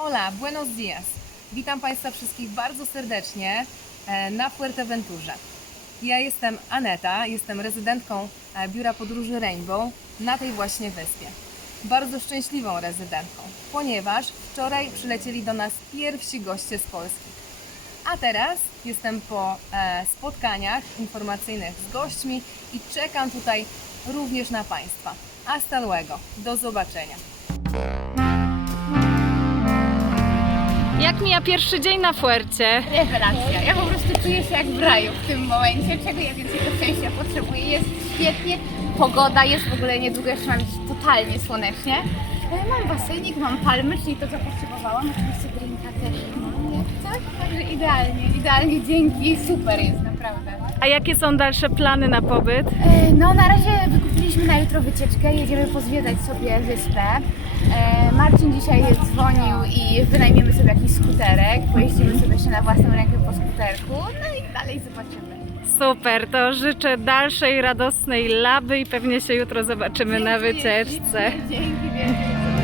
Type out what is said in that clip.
Hola, buenos dias. Witam Państwa wszystkich bardzo serdecznie e, na Fuerteventurze. Ja jestem Aneta, jestem rezydentką e, Biura Podróży Rainbow na tej właśnie wyspie. Bardzo szczęśliwą rezydentką, ponieważ wczoraj przylecieli do nas pierwsi goście z Polski. A teraz jestem po e, spotkaniach informacyjnych z gośćmi i czekam tutaj również na Państwa. Hasta luego. Do zobaczenia. Jak mija pierwszy dzień na Fuercie? Rewelacja. Ja po prostu czuję się jak w raju w tym momencie, czego ja więcej do szczęścia potrzebuję. Jest świetnie, pogoda jest w ogóle niedługo jeszcze ma być totalnie słonecznie. E, Mam basenik, mam palmy, czyli to co potrzebowałam. Oczywiście drinka też mam jak także idealnie, idealnie, dzięki, super jest naprawdę. A jakie są dalsze plany na pobyt? E, No na razie wykupiliśmy na jutro wycieczkę, jedziemy pozwiedzać sobie wyspę. E, Marcin dzisiaj dzwonił i wynajmiemy sobie jakiś skuterek, pojeździmy sobie jeszcze na własną rękę po skuterku, no i dalej zobaczymy. Super, to życzę dalszej radosnej laby i pewnie się jutro zobaczymy na wycieczce. Dzięki wielkie.